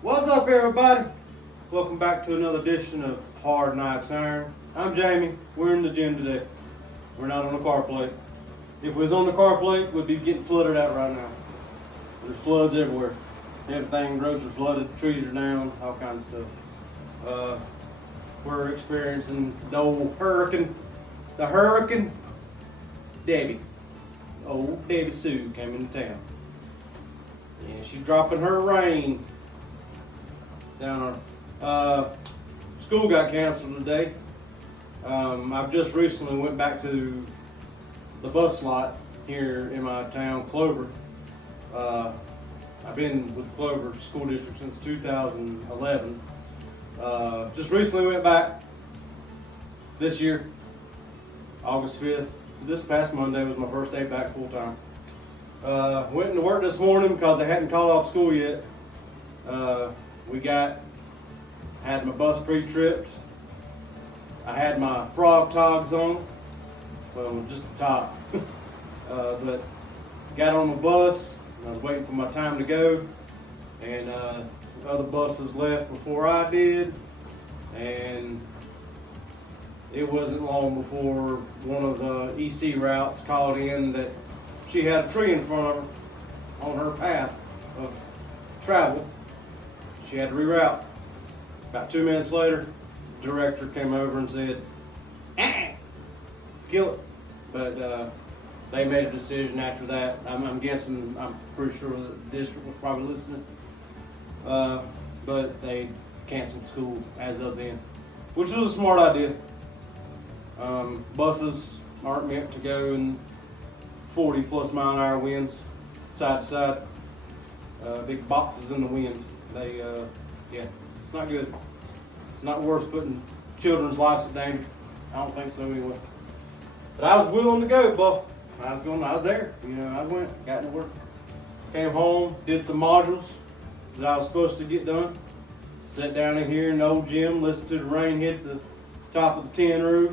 What's up, everybody? Welcome back to another edition of Hard Knocks Iron. I'm Jamie. We're in the gym today. We're not on the car plate. If we was on the car plate, we'd be getting flooded out right now. There's floods everywhere. Everything, roads are flooded, trees are down, all kinds of stuff. We're experiencing the old hurricane, Debby. Old Debby Sue came into town. And she's dropping her rain down our school got canceled today. I've just recently went back to the bus lot here in my town, Clover. I've been with Clover School District since 2011. Just recently went back this year, August 5th. This past Monday was my first day back full time. Went into work this morning because they hadn't called off school yet. Had my bus pre-tripped. I had my frog togs on, well, just the top. But got on the bus. I was waiting for my time to go, and other buses left before I did, and it wasn't long before one of the EC routes called in that she had a tree in front of her on her path of travel. She had to reroute. About 2 minutes later, the director came over and said, kill it. But they made a decision after that. I'm guessing, I'm pretty sure the district was probably listening. But they canceled school as of then, which was a smart idea. Buses aren't meant to go in 40 plus mile an hour winds, side to side. Big boxes in the wind. It's not good. It's not worth putting children's lives in danger. I don't think so anyway. But I was willing to go, Buff. I was there. I went, got to work. Came home, did some modules that I was supposed to get done. Sat down in here in the old gym, listened to the rain hit the top of the tin roof,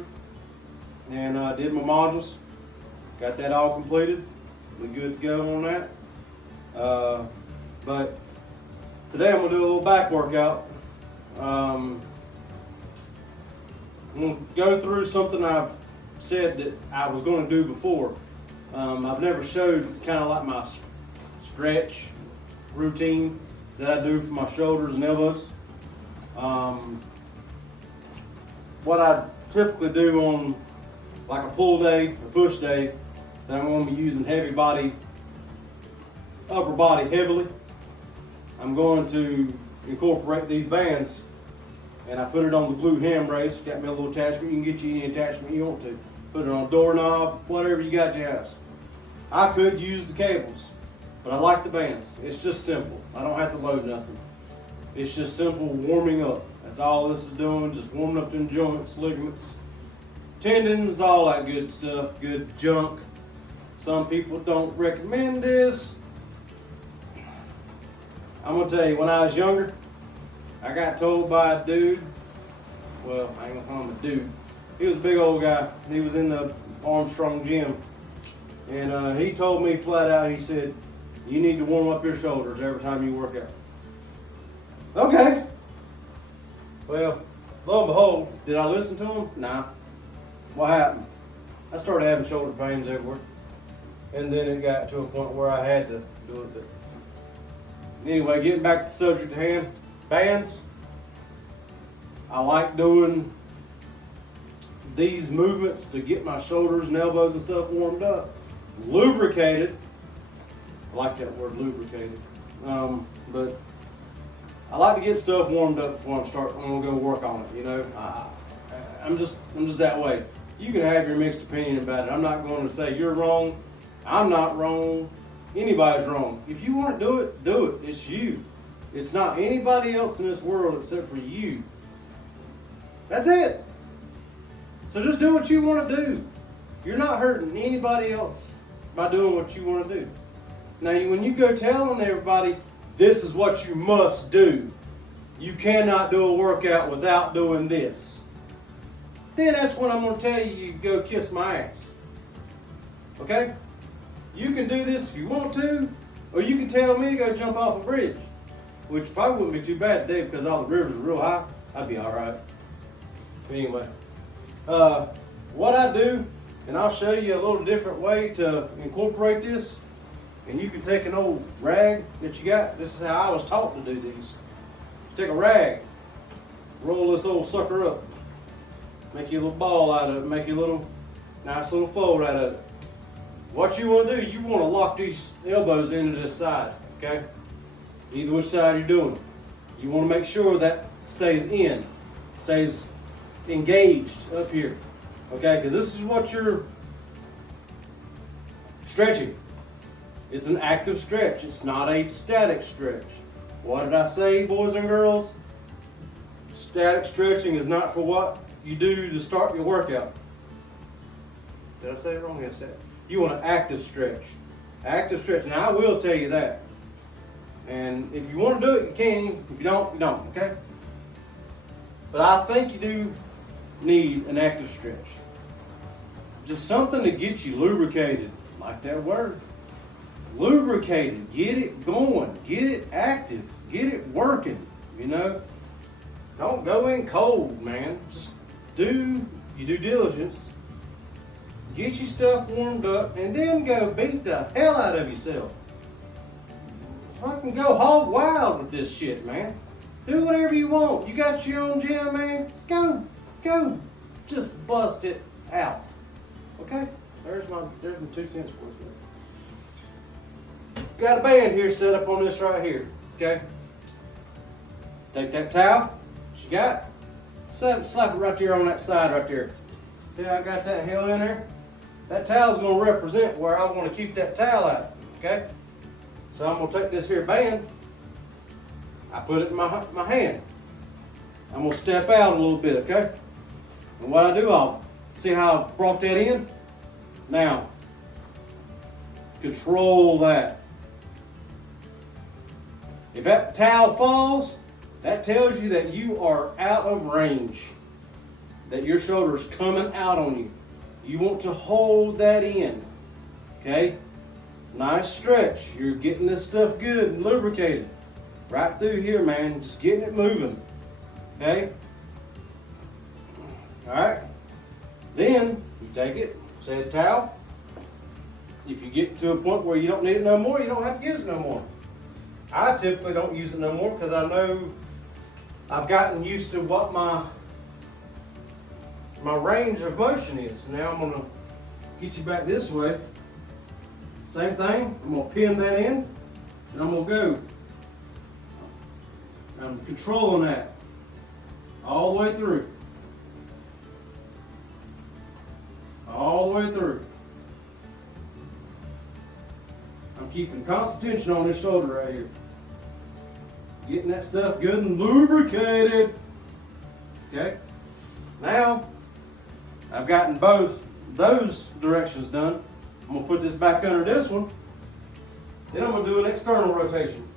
and did my modules. Got that all completed. We good to go on that. But today I'm gonna do a little back workout. I'm gonna go through something I've said that I was gonna do before. I've never showed kind of like my stretch routine that I do for my shoulders and elbows. What I typically do on like a pull day, a push day, that I'm going to be using upper body heavily. I'm going to incorporate these bands, and I put it on the glute ham brace. Got me a little attachment. You can get you any attachment you want to. Put it on a doorknob, whatever you got your house. I could use the cables, but I like the bands. It's just simple. I don't have to load nothing. It's just simple warming up. That's all this is doing, just warming up them joints, ligaments, tendons, all that good stuff, good junk. Some people don't recommend this. I'm gonna tell you, when I was younger, I got told by a dude, well, I ain't gonna call him a dude. He was a big old guy. He was in the Armstrong gym. And he told me flat out, he said, you need to warm up your shoulders every time you work out. Okay. Well, lo and behold, did I listen to him? Nah. What happened? I started having shoulder pains everywhere. And then it got to a point where I had to do it. But anyway, getting back to the subject at hand, bands. I like doing these movements to get my shoulders and elbows and stuff warmed up. Lubricated. I like that word, lubricated. But I like to get stuff warmed up before I'm gonna go work on it. I'm just that way. You can have your mixed opinion about it. I'm not going to say you're wrong. I'm not wrong. Anybody's wrong. If you want to do it, do it. It's you. It's not anybody else in this world except for you. That's it. So just do what you want to do. You're not hurting anybody else by doing what you want to do. Now, when you go telling everybody, this is what you must do, you cannot do a workout without doing this, then that's when I'm going to tell you, you go kiss my ass. Okay? You can do this if you want to, or you can tell me to go jump off a bridge. which probably wouldn't be too bad today because all the rivers are real high. I'd be all right. But anyway, what I do, and I'll show you a little different way to incorporate this. And you can take an old rag that you got. This is how I was taught to do these. Take a rag, roll this old sucker up, make you a little ball out of it, make you a little nice little fold out of it. What you want to do, you want to lock these elbows into this side, okay? Either which side you're doing. You want to make sure that stays in, stays engaged up here, okay? Because this is what you're stretching. It's an active stretch. It's not a static stretch. What did I say, boys and girls? Static stretching is not for what you do to start your workout. Did I say it wrong? Yes, that. You want an active stretch. Active stretch, and I will tell you that. And if you want to do it, you can. If you don't, you don't, okay? But I think you do need an active stretch. Just something to get you lubricated, like that word. Lubricated, get it going, get it active, get it working, you know? Don't go in cold, man. Just do your due diligence. Get your stuff warmed up, and then go beat the hell out of yourself. Fucking go hog wild with this shit, man. Do whatever you want. You got your own gym, man. Go, just bust it out. Okay? There's my 2 cents for it. Got a band here set up on this right here. Okay? Take that towel you got, slap it right there on that side right there. See how I got that held in there? That towel's going to represent where I want to keep that towel at. Okay? So I'm going to take this here band, I put it in my hand. I'm going to step out a little bit, okay? And what I do, I'll see how I brought that in. Now, control that. If that towel falls, that tells you that you are out of range, that your shoulder is coming out on you. You want to hold that in, okay? Nice stretch. You're getting this stuff good and lubricated. Right through here, man. Just getting it moving, okay? All right. Then you take it, set a towel. If you get to a point where you don't need it no more, you don't have to use it no more. I typically don't use it no more because I know I've gotten used to what my range of motion is. Now I'm gonna get you back this way. Same thing, I'm gonna pin that in and I'm gonna go. I'm controlling that all the way through. All the way through. I'm keeping constant tension on this shoulder right here. Getting that stuff good and lubricated. Okay? Now, I've gotten both those directions done. I'm going to put this back under this one. Then I'm going to do an external rotation.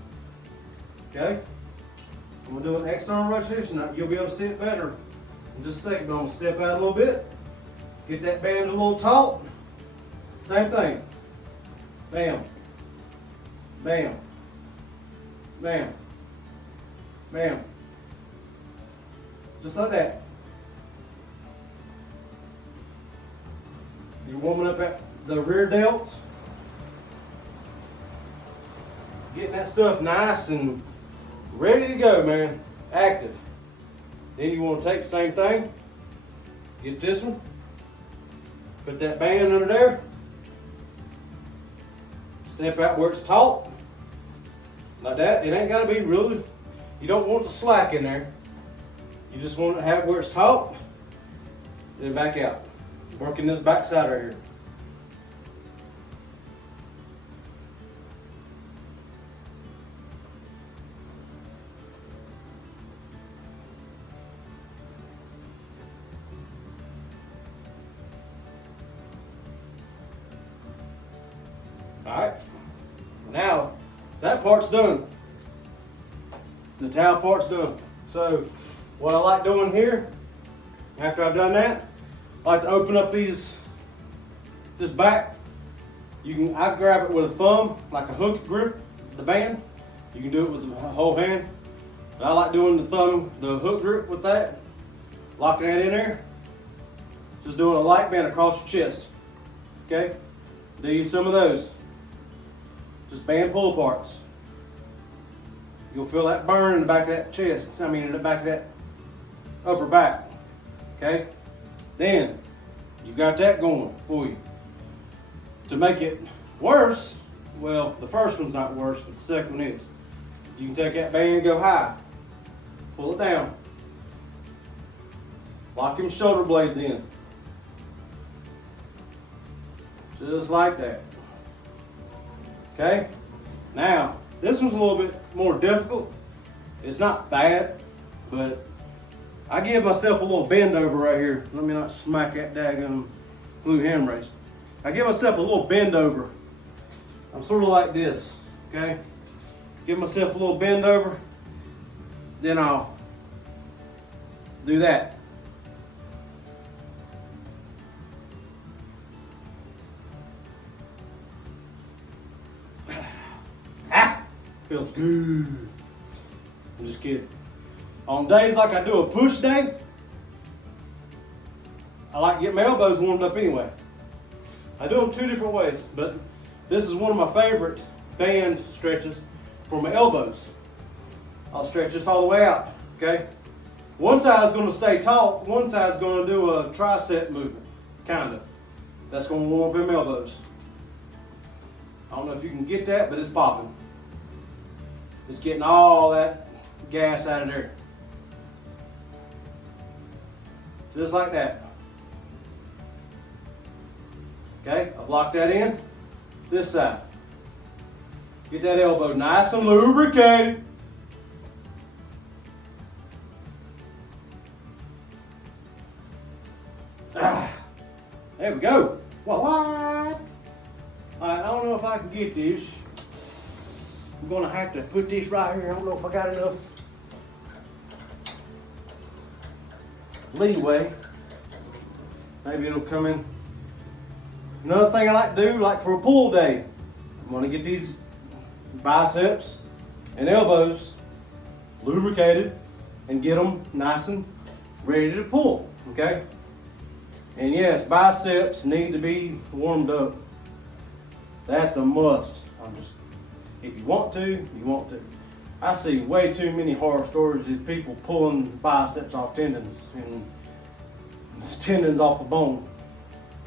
Okay? I'm going to do an external rotation. Now, you'll be able to see it better in just a second. But I'm going to step out a little bit. Get that band a little taut. Same thing. Bam. Bam. Bam. Bam. Just like that. You're warming up at the rear delts. Getting that stuff nice and ready to go, man. Active. Then you want to take the same thing. Get this one. Put that band under there. Step out where it's taut. Like that. It ain't got to be really, you don't want the slack in there. You just want to have it where it's taut. Then back out. Working this back side right here. Alright, now that part's done. The towel part's done. So what I like doing here, after I've done that, I like to open up this back. I grab it with a thumb, like a hook grip, the band, You can do it with the whole hand. But I like doing the hook grip with that. Locking that in there. Just doing a light bend across your chest. Okay? Do you some of those. Just band pull aparts. You'll feel that burn in the back of that chest. In the back of that upper back. Okay? Then, you've got that going for you. To make it worse, well, the first one's not worse, but the second one is. You can take that band and go high. Pull it down. Lock them shoulder blades in. Just like that. Okay? Now, this one's a little bit more difficult. It's not bad, but I give myself a little bend over right here. Let me not smack that daggone glue ham race. I give myself a little bend over. I'm sort of like this, okay? Give myself a little bend over, then I'll do that. Feels good. I'm just kidding. On days like I do a push day, I like to get my elbows warmed up anyway. I do them two different ways, but this is one of my favorite band stretches for my elbows. I'll stretch this all the way out, okay? One side is going to stay taut, one side is going to do a tricep movement, kind of. That's going to warm up them elbows. I don't know if you can get that, but it's popping. It's getting all that gas out of there. Just like that. Okay, I've locked that in. This side. Get that elbow nice and lubricated. There we go. What? Alright, I don't know if I can get this. I'm gonna have to put this right here. I don't know if I got enough leeway. Maybe it'll come in. Another thing I like to do, like for a pull day, I'm gonna get these biceps and elbows lubricated and get them nice and ready to pull, okay? And yes, biceps need to be warmed up. That's a must. If you want to, you want to. I see way too many horror stories of people pulling biceps off tendons and tendons off the bone.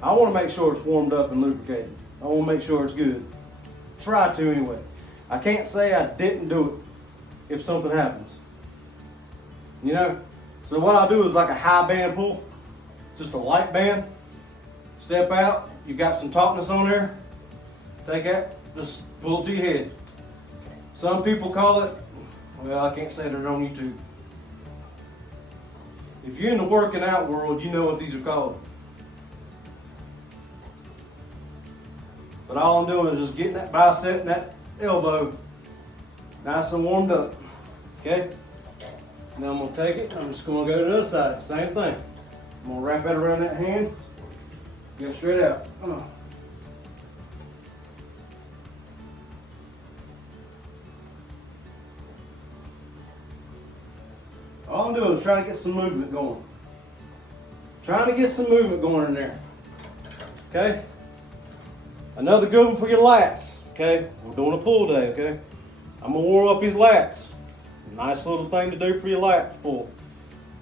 I want to make sure it's warmed up and lubricated. I want to make sure it's good. Try to anyway. I can't say I didn't do it if something happens. You know? So what I'll do is like a high band pull, just a light band. Step out, you got some tautness on there. Take that, just pull it to your head. Some people call it, well, I can't say they're on YouTube. If you're in the working out world, you know what these are called. But all I'm doing is just getting that bicep and that elbow nice and warmed up. Okay? Now I'm going to take it, I'm just going to go to the other side, same thing. I'm going to wrap that around that hand, go straight out. Come on. All I'm doing is trying to get some movement going. Trying to get some movement going in there. Okay? Another good one for your lats. Okay? We're doing a pull day, okay? I'm gonna warm up these lats. Nice little thing to do for your lats pull.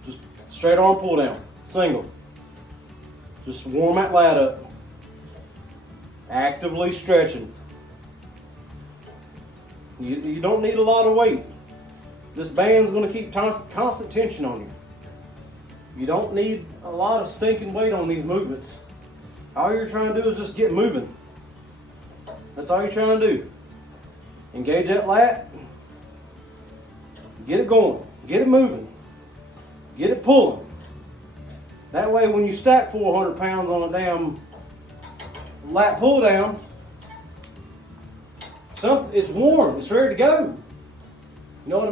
Just straight arm pull down. Single. Just warm that lat up. Actively stretching. You don't need a lot of weight. This band's going to keep constant tension on you. You don't need a lot of stinking weight on these movements. All you're trying to do is just get moving. That's all you're trying to do. Engage that lat. Get it going. Get it moving. Get it pulling. That way when you stack 400 pounds on a damn lat pull down, it's warm. It's ready to go. You know what I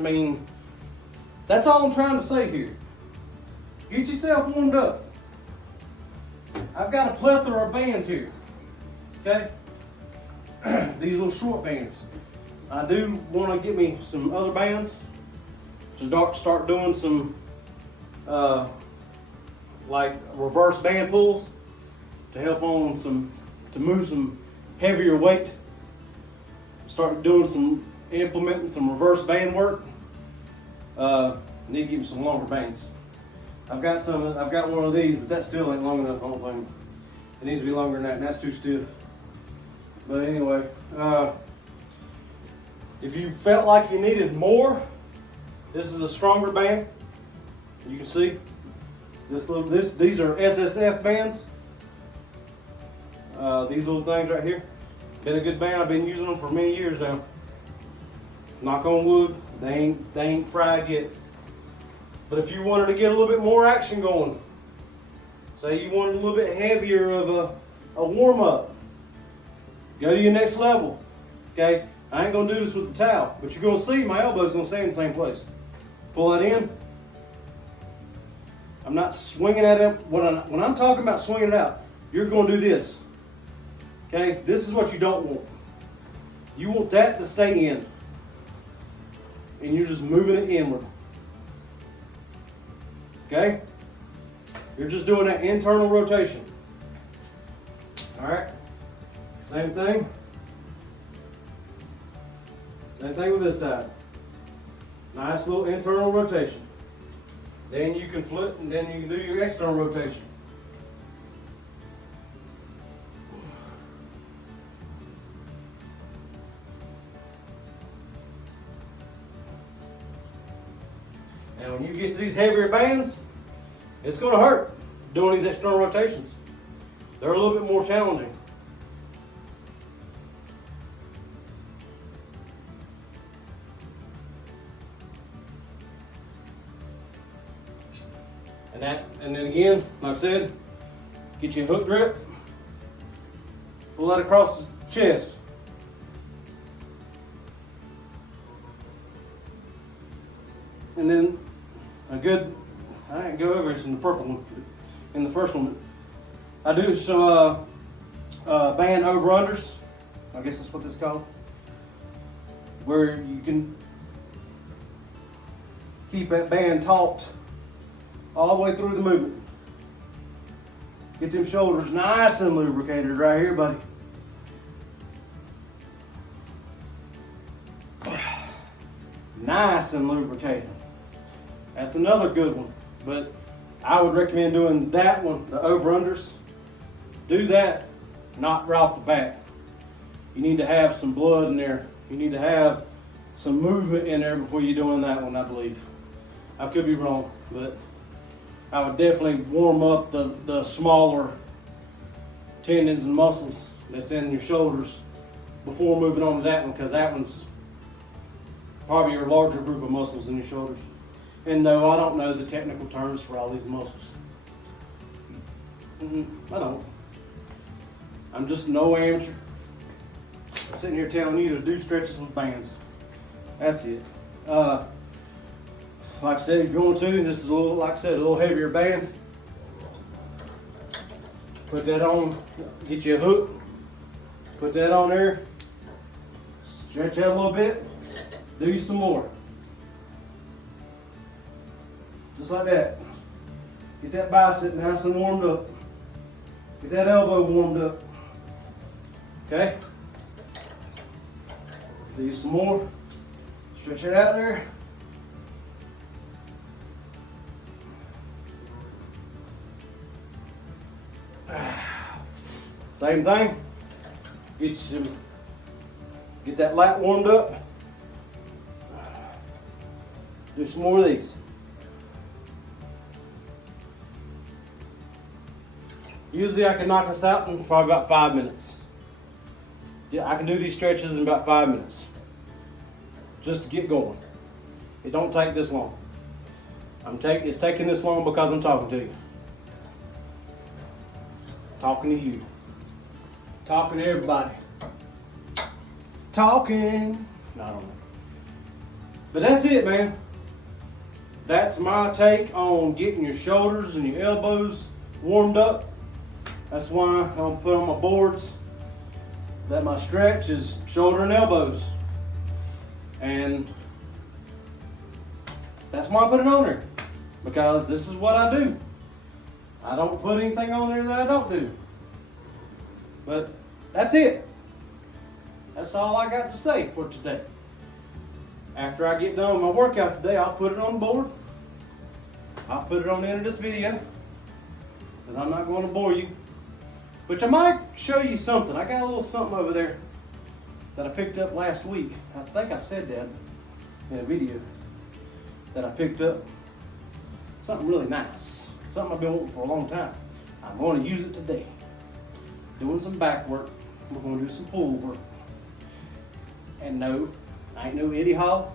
mean? That's all I'm trying to say here. Get yourself warmed up. I've got a plethora of bands here. Okay? these little short bands. I do want to get me some other bands to start doing some like reverse band pulls to help on to move some heavier weight. Start doing implementing some reverse band work. Need to give me some longer bands. I've got one of these, but that still ain't long enough. I don't think it needs to be longer than that, and that's too stiff. But anyway, if you felt like you needed more, this is a stronger band. You can see these are SSF bands. These little things right here. Been a good band. I've been using them for many years now. Knock on wood, they ain't fried yet. But if you wanted to get a little bit more action going, say you wanted a little bit heavier of a warm up, go to your next level. Okay, I ain't gonna do this with the towel, but you're gonna see my elbow's gonna stay in the same place. Pull that in. I'm not swinging at it. When I'm talking about swinging it out, you're gonna do this. Okay, this is what you don't want. You want that to stay in, and you're just moving it inward. Okay? You're just doing that internal rotation. All right? Same thing. Same thing with this side. Nice little internal rotation. Then you can flip, and then you can do your external rotation. And when you get these heavier bands, it's going to hurt doing these external rotations. They're a little bit more challenging. And then again, like I said, get you a hook grip, pull that across the chest. And then I didn't go over this in the purple one, in the first one. I do some band over-unders, I guess that's what this is called, where you can keep that band taut all the way through the movement. Get them shoulders nice and lubricated right here, buddy. Nice and lubricated. That's another good one, but I would recommend doing that one, the over-unders. Do that not right off the bat. You need to have some blood in there. You need to have some movement in there before you're doing that one, I believe. I could be wrong, but I would definitely warm up the smaller tendons and muscles that's in your shoulders before moving on to that one, because that one's probably your larger group of muscles in your shoulders. And no, I don't know the technical terms for all these muscles. I don't. I'm just no amateur. I'm sitting here telling you to do stretches with bands. That's it. Like I said, if you want to, this is a little, like I said, a little heavier band. Put that on, get you a hook. Put that on there. Stretch out a little bit. Do you some more. Just like that. Get that bicep nice and warmed up. Get that elbow warmed up. Okay? Do you some more. Stretch it out there. Same thing. Get that lat warmed up. Do some more of these. Usually I can knock this out in probably about 5 minutes. Yeah, I can do these stretches in about 5 minutes. Just to get going. It don't take this long. It's taking this long because I'm talking to you. Talking to you. Talking to everybody. Talking. No, I don't know. But that's it, man. That's my take on getting your shoulders and your elbows warmed up. That's why I'll put on my boards that my stretch is shoulder and elbows. And that's why I put it on there, because this is what I do. I don't put anything on there that I don't do. But that's it. That's all I got to say for today. After I get done with my workout today, I'll put it on the board. I'll put it on the end of this video, because I'm not going to bore you. Which I might show you something. I got a little something over there that I picked up last week. I think I said that in a video that I picked up. Something really nice. Something I've been wanting for a long time. I'm going to use it today. Doing some back work. We're going to do some pull work. And no, I ain't no Eddie Hall.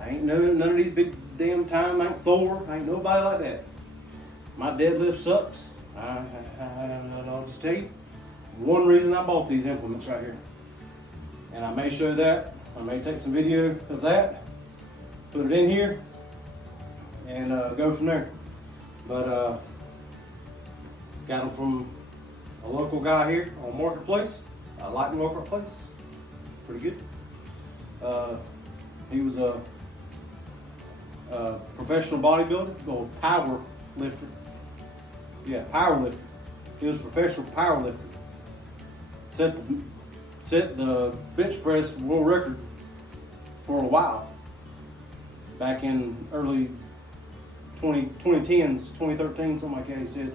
I ain't none of these big damn time. I ain't Thor. I ain't nobody like that. My deadlift sucks. I'll just tell you one reason I bought these implements right here. And I may show that. I may take some video of that, put it in here, and go from there. But got them from a local guy here on Marketplace. I like the Marketplace. Pretty good. He was a professional bodybuilder, or power lifter. Yeah, power lifter. He was a professional power lifter. Set the bench press world record for a while. Back in early 2010s, 2013, something like that, he said.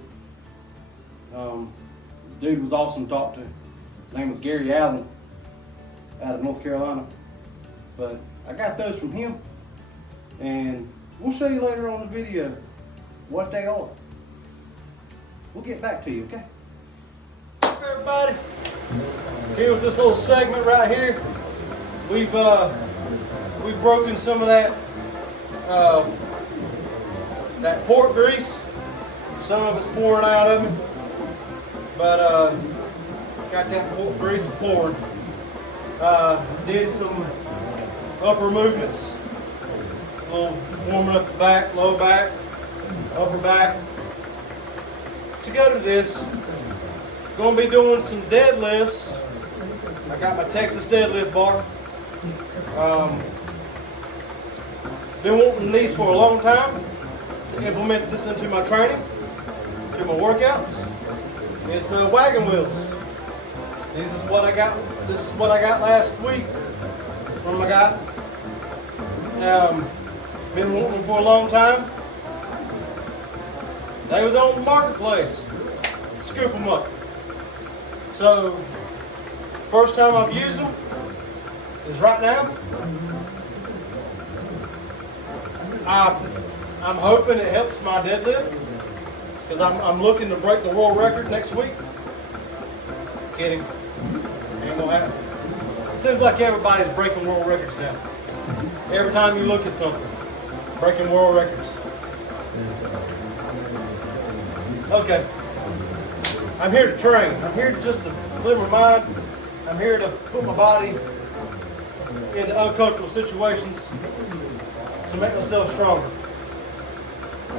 Dude was awesome to talk to. His name was Gary Allen out of North Carolina. But I got those from him. And we'll show you later on the video what they are. We'll get back to you, okay? Everybody, here with this little segment right here, we've broken some of that pork grease. Some of it's pouring out of me, but got that pork grease poured. Did some upper movements, a little warming up the back, low back, upper back. To go to this, going to be doing some deadlifts. I got my Texas deadlift bar. Been wanting these for a long time to implement this into my training, to my workouts. It's wagon wheels. This is what I got last week from my guy. Been wanting them for a long time. They was on the Marketplace. Scoop them up. So, first time I've used them is right now. I'm hoping it helps my deadlift, because I'm looking to break the world record next week. Kidding. Ain't gonna happen. It seems like everybody's breaking world records now. Every time you look at something, breaking world records. Okay. I'm here to train. I'm here just to clear my mind. I'm here to put my body into uncomfortable situations to make myself stronger.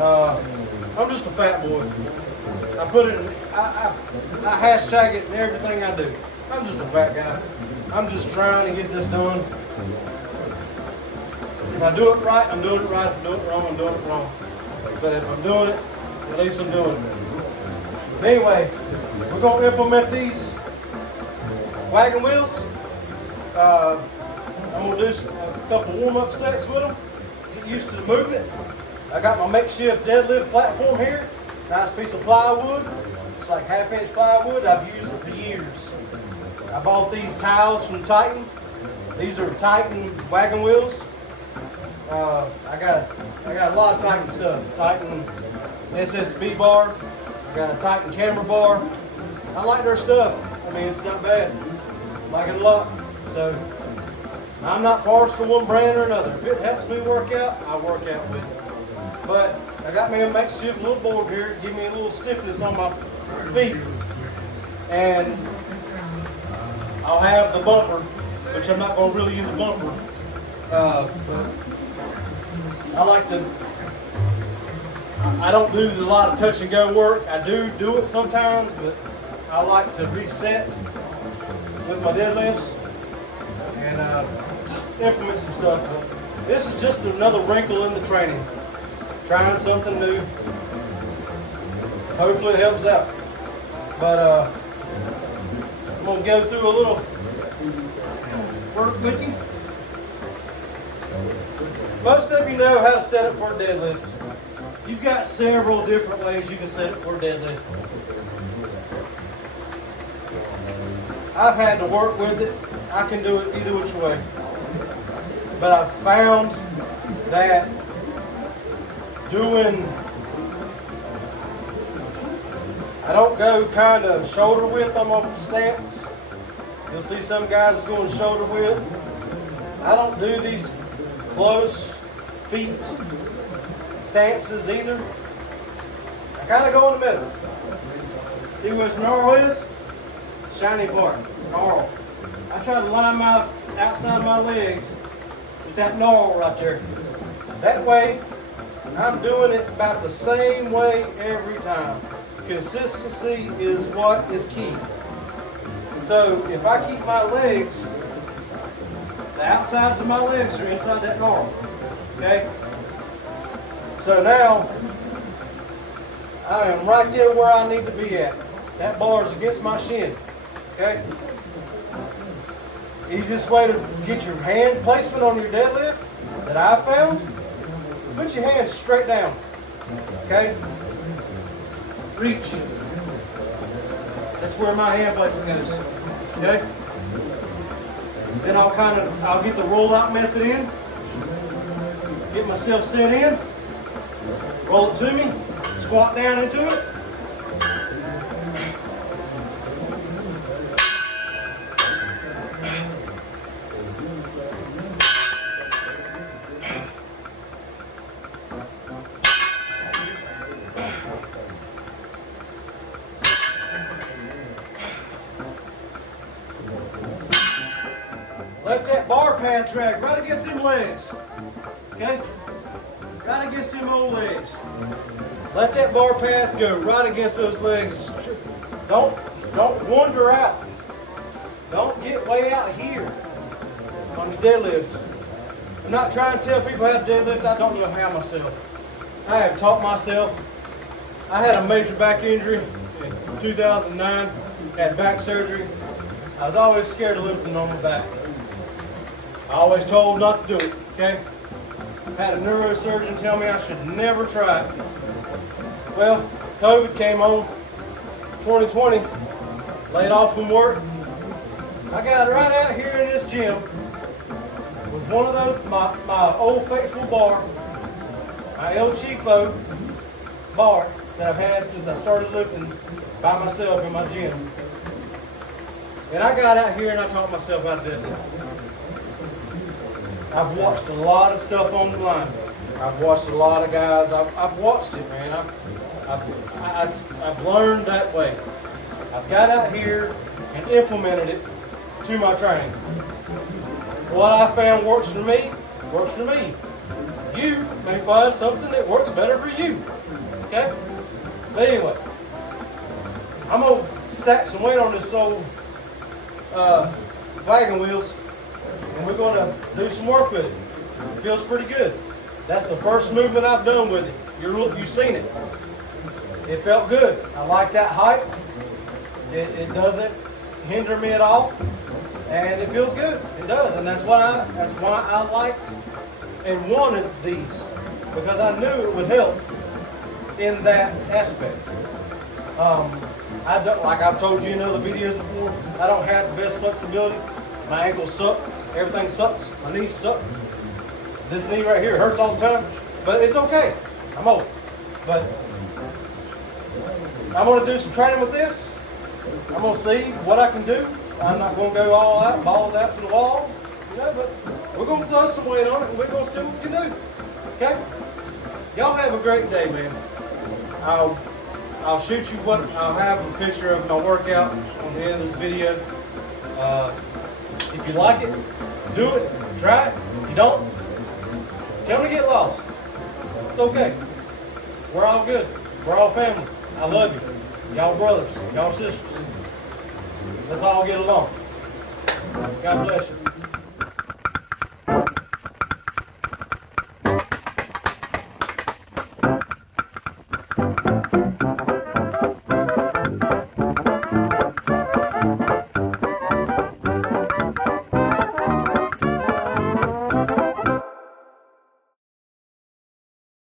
I'm just a fat boy. I put it in, I hashtag it in everything I do. I'm just a fat guy. I'm just trying to get this done. If I do it right, I'm doing it right. If I do it wrong, I'm doing it wrong. But if I'm doing it, at least I'm doing it. But anyway, we're going to implement these wagon wheels. I'm going to do a couple warm-up sets with them. Get used to the movement. I got my makeshift deadlift platform here. Nice piece of plywood. It's like 1/2-inch plywood. I've used it for years. I bought these tiles from Titan. These are Titan wagon wheels. I got a lot of Titan stuff. Titan SSB bar. I got a Titan camera bar. I like their stuff. I mean, it's not bad. I like it a lot. So I'm not partial to one brand or another. If it helps me work out, I work out with it. But I got me a makeshift little board here to give me a little stiffness on my feet. And I'll have the bumper, which I'm not going to really use a bumper. But I like to, I don't do a lot of touch and go work. I do it sometimes, but I like to reset with my deadlifts and just implement some stuff. But this is just another wrinkle in the training. Trying something new. Hopefully it helps out. But I'm gonna go through a little work with you. Most of you know how to set it for a deadlift. You've got several different ways you can set it for a deadlift. I've had to work with it. I can do it either which way. But I've found that I don't go kind of shoulder width on my stance. You'll see some guys going shoulder width. I don't do these close feet stances either. I kind of go in the middle. See where this knurl is? Shiny part, knurl. I try to line my outside of my legs with that knurl right there. That way, I'm doing it about the same way every time. Consistency is what is key. So if I keep my legs, the outsides of my legs are inside that knurl. Okay? So now, I am right there where I need to be at. That bar is against my shin. Okay? Easiest way to get your hand placement on your deadlift that I found, put your hands straight down. Okay? Reach. That's where my hand placement goes. Okay? Then I'll get the roll out method in. Get myself set in. Roll it to me. Squat down into it. Let that bar pad drag right against them legs. Okay? Right against them old legs. Let that bar path go right against those legs. Don't wander out. Don't get way out here on the deadlift. I'm not trying to tell people how to deadlift. I don't know how myself. I have taught myself. I had a major back injury in 2009. Had back surgery. I was always scared to lift the normal back. I always told not to do it, okay? Had a neurosurgeon tell me I should never try it. Well, COVID came on, 2020, laid off from work. I got right out here in this gym with one of those, my old faithful bar, my El Cheapo bar that I've had since I started lifting by myself in my gym. And I got out here and I taught myself how to deadlift. I've watched a lot of stuff online. I've watched a lot of guys. I've watched it, man. I've learned that way. I've got out here and implemented it to my training. What I found works for me, works for me. You may find something that works better for you. Okay? But anyway, I'm going to stack some weight on this old wagon wheels. And we're going to do some work with it. It feels pretty good. That's the first movement I've done with it. You've seen it. It felt good. I like that height. It doesn't hinder me at all. And it feels good. It does. And that's why I liked and wanted these. Because I knew it would help in that aspect. I don't, like I've told you in other videos before, I don't have the best flexibility. My ankles suck. Everything sucks. My knees suck. This knee right here hurts all the time. But it's okay. I'm old. But I'm going to do some training with this. I'm going to see what I can do. I'm not going to go all out, balls out to the wall. You know, but we're going to throw some weight on it and we're going to see what we can do. Okay? Y'all have a great day, man. I'll shoot you I'll have a picture of my workout on the end of this video. If you like it, do it, try it. If you don't, tell me to get lost. It's okay. We're all good. We're all family. I love you. Y'all brothers, y'all sisters. Let's all get along. God bless you.